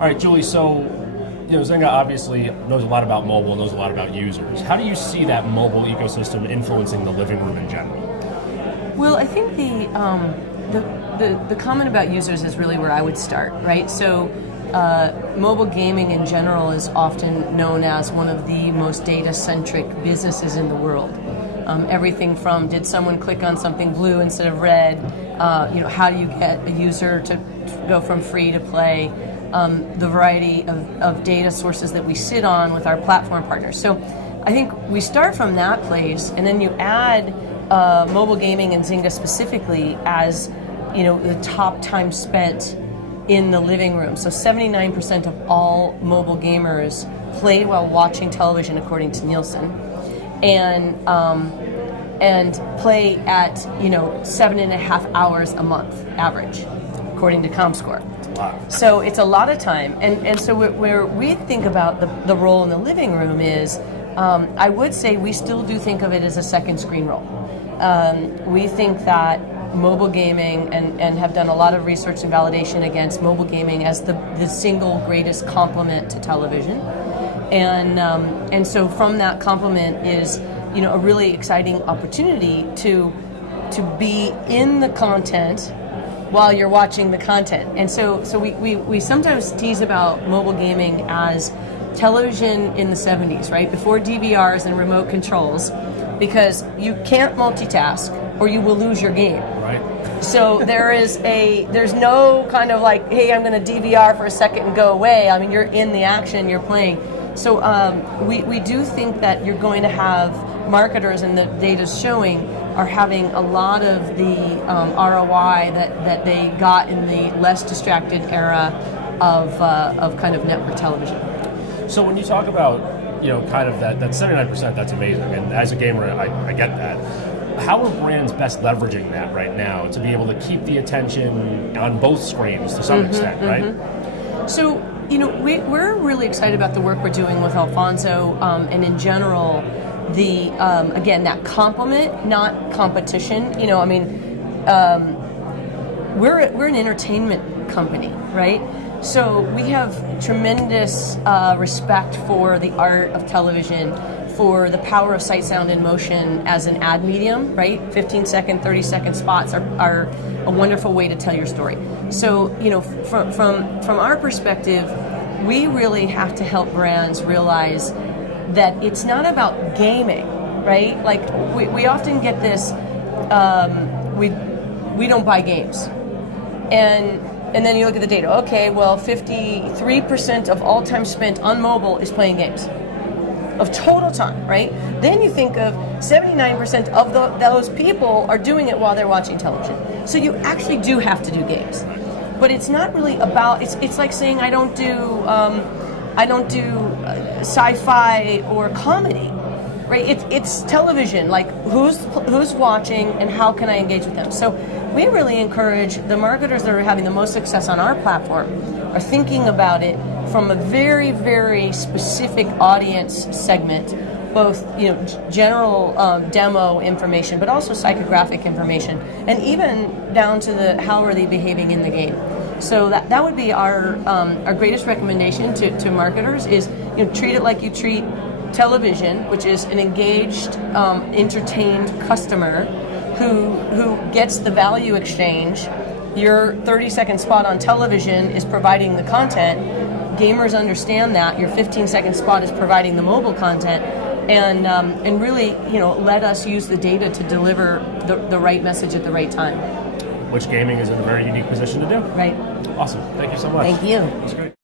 All right, Julie, so Zynga obviously knows a lot about mobile, knows a lot about users. How do you see that mobile ecosystem influencing the living room in general? Well, I think the comment about users is really where I would start, right? So mobile gaming in general is often known as one of the most data-centric businesses in the world. Everything from did someone click on something blue instead of red, how do you get a user to go from free to play, the variety of data sources that we sit on with our platform partners. So I think we start from that place, and then you add mobile gaming and Zynga specifically as the top time spent in the living room. So 79% of all mobile gamers play while watching television, according to Nielsen, and play at 7.5 hours a month average, according to ComScore. Wow. So it's a lot of time, and so where we think about the role in the living room is, I would say we still do think of it as a second screen role. We think that mobile gaming, and have done a lot of research and validation against mobile gaming as the single greatest complement to television, and so from that complement is a really exciting opportunity to be in the content while you're watching the content. And so we sometimes tease about mobile gaming as television in the 70s, right? Before DVRs and remote controls, because you can't multitask or you will lose your game. Right. So there's no kind of like, hey, I'm going to DVR for a second and go away. I mean, you're in the action, you're playing. So we do think that you're going to have marketers, and the data's showing, are having a lot of the ROI that they got in the less distracted era of kind of network television. So when you talk about kind of that 79%, that's amazing, and as a gamer, I get that. How are brands best leveraging that right now to be able to keep the attention on both screens to some extent, right? So we're really excited about the work we're doing with Alphonso, and in general, the again, that complement, not competition. We're an entertainment company, right? So we have tremendous respect for the art of television, for the power of sight, sound, and motion as an ad medium, right? 15-second, 30-second spots are a wonderful way to tell your story. So, from our perspective, we really have to help brands realize that it's not about gaming, right? Like we often get this, we don't buy games, and then you look at the data. Okay, well, 53% of all time spent on mobile is playing games, of total time, right? Then you think of 79% of those people are doing it while they're watching television. So you actually do have to do games, but it's not really about. It's like saying I don't do sci-fi or comedy, right? It's television. Like who's watching and how can I engage with them? So we really encourage the marketers that are having the most success on our platform are thinking about it from a very, very specific audience segment, both general demo information, but also psychographic information, and even down to the how are they behaving in the game. So that would be our greatest recommendation to marketers is treat it like you treat television, which is an engaged, entertained customer who gets the value exchange. Your 30-second spot on television is providing the content. Gamers understand that. Your 15-second spot is providing the mobile content, and really let us use the data to deliver the right message at the right time. Which gaming is in a very unique position to do. Right. Awesome. Thank you so much. Thank you. That's great.